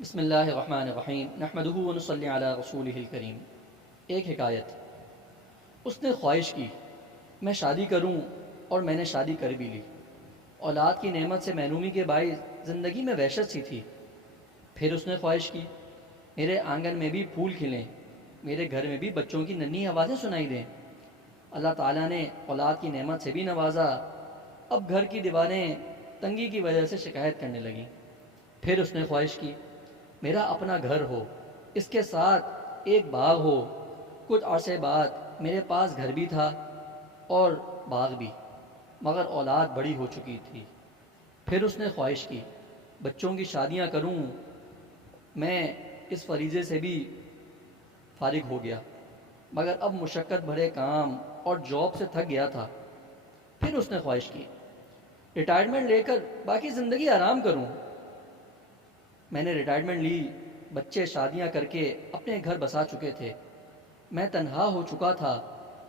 بسم اللہ الرحمن الرحیم نحمدہ ونصلی علی رسولہ الکریم۔ ایک حکایت۔ اس نے خواہش کی میں شادی کروں اور میں نے شادی کر بھی لی۔ اولاد کی نعمت سے محرومی کے باعث زندگی میں وحشت سی تھی۔ پھر اس نے خواہش کی میرے آنگن میں بھی پھول کھلیں، میرے گھر میں بھی بچوں کی ننھی آوازیں سنائی دیں۔ اللہ تعالیٰ نے اولاد کی نعمت سے بھی نوازا۔ اب گھر کی دیواریں تنگی کی وجہ سے شکایت کرنے لگیں۔ پھر اس نے خواہش کی میرا اپنا گھر ہو، اس کے ساتھ ایک باغ ہو۔ کچھ عرصے بعد میرے پاس گھر بھی تھا اور باغ بھی، مگر اولاد بڑی ہو چکی تھی۔ پھر اس نے خواہش کی بچوں کی شادیاں کروں۔ میں اس فریضے سے بھی فارغ ہو گیا، مگر اب مشقت بھرے کام اور جاب سے تھک گیا تھا۔ پھر اس نے خواہش کی ریٹائرمنٹ لے کر باقی زندگی آرام کروں۔ میں نے ریٹائرمنٹ لی، بچے شادیاں کر کے اپنے گھر بسا چکے تھے، میں تنہا ہو چکا تھا۔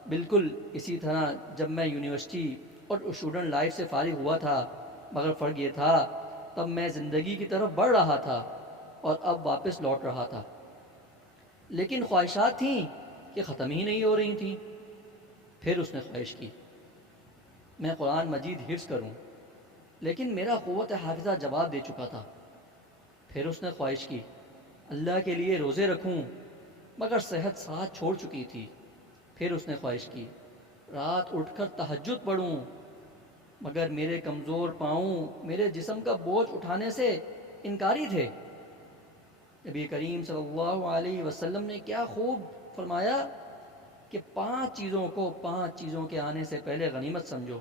بالکل اسی طرح جب میں یونیورسٹی اور اسٹوڈنٹ لائف سے فارغ ہوا تھا، مگر فرق یہ تھا تب میں زندگی کی طرف بڑھ رہا تھا اور اب واپس لوٹ رہا تھا، لیکن خواہشات تھیں کہ ختم ہی نہیں ہو رہی تھیں۔ پھر اس نے خواہش کی میں قرآن مجید حفظ کروں، لیکن میرا قوت حافظہ جواب دے چکا تھا۔ پھر اس نے خواہش کی اللہ کے لیے روزے رکھوں، مگر صحت ساتھ چھوڑ چکی تھی۔ پھر اس نے خواہش کی رات اٹھ کر تہجد پڑھوں، مگر میرے کمزور پاؤں میرے جسم کا بوجھ اٹھانے سے انکاری تھے۔ نبی کریم صلی اللہ علیہ وسلم نے کیا خوب فرمایا کہ 5 چیزوں کے آنے سے پہلے غنیمت سمجھو: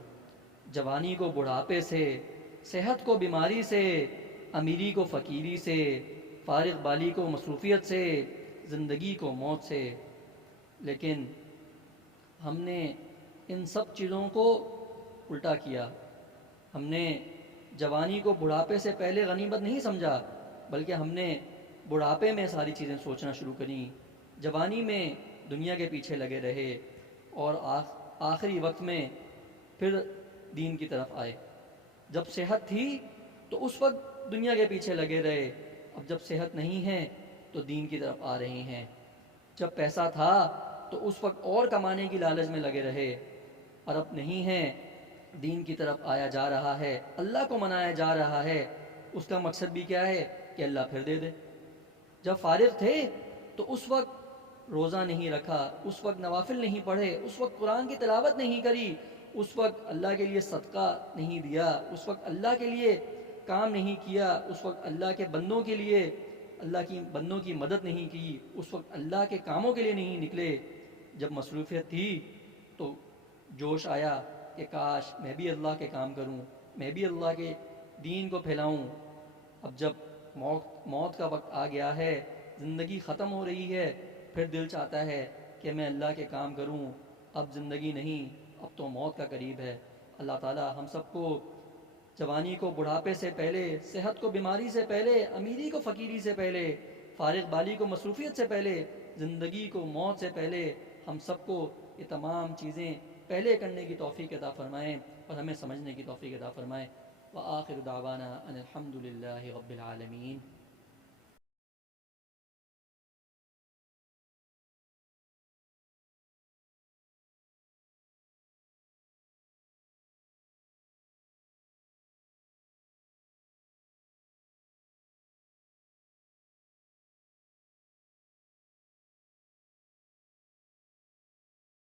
جوانی کو بڑھاپے سے، صحت کو بیماری سے، امیری کو فقیری سے، فارغ بالی کو مصروفیت سے، زندگی کو موت سے۔ لیکن ہم نے ان سب چیزوں کو الٹا کیا۔ ہم نے جوانی کو بڑھاپے سے پہلے غنیمت نہیں سمجھا، بلکہ ہم نے بڑھاپے میں ساری چیزیں سوچنا شروع کریں۔ جوانی میں دنیا کے پیچھے لگے رہے اور آخری وقت میں پھر دین کی طرف آئے۔ جب صحت تھی تو اس وقت دنیا کے پیچھے لگے رہے، اب جب صحت نہیں ہے تو دین کی طرف آ رہے ہیں۔ جب پیسہ تھا تو اس وقت اور کمانے کی لالچ میں لگے رہے، اور اب نہیں ہے، دین کی طرف آیا جا رہا ہے، اللہ کو منایا جا رہا ہے۔ اس کا مقصد بھی کیا ہے کہ اللہ پھر دے دے۔ جب فارغ تھے تو اس وقت روزہ نہیں رکھا، اس وقت نوافل نہیں پڑھے، اس وقت قرآن کی تلاوت نہیں کری، اس وقت اللہ کے لیے صدقہ نہیں دیا، اس وقت اللہ کے لیے کام نہیں کیا، اس وقت اللہ کے بندوں کے لیے اللہ کی بندوں کی مدد نہیں کی، اس وقت اللہ کے کاموں کے لیے نہیں نکلے۔ جب مصروفیت تھی تو جوش آیا کہ کاش میں بھی اللہ کے کام کروں، میں بھی اللہ کے دین کو پھیلاؤں۔ اب جب موت کا وقت آ گیا ہے، زندگی ختم ہو رہی ہے، پھر دل چاہتا ہے کہ میں اللہ کے کام کروں۔ اب زندگی نہیں، اب تو موت کا قریب ہے۔ اللہ تعالی ہم سب کو جوانی کو بڑھاپے سے پہلے، صحت کو بیماری سے پہلے، امیری کو فقیری سے پہلے، فارغ بالی کو مصروفیت سے پہلے، زندگی کو موت سے پہلے، ہم سب کو یہ تمام چیزیں پہلے کرنے کی توفیق عطا فرمائیں اور ہمیں سمجھنے کی توفیق عطا فرمائیں۔ وآخر دعوانا ان الحمد للہ رب العالمین۔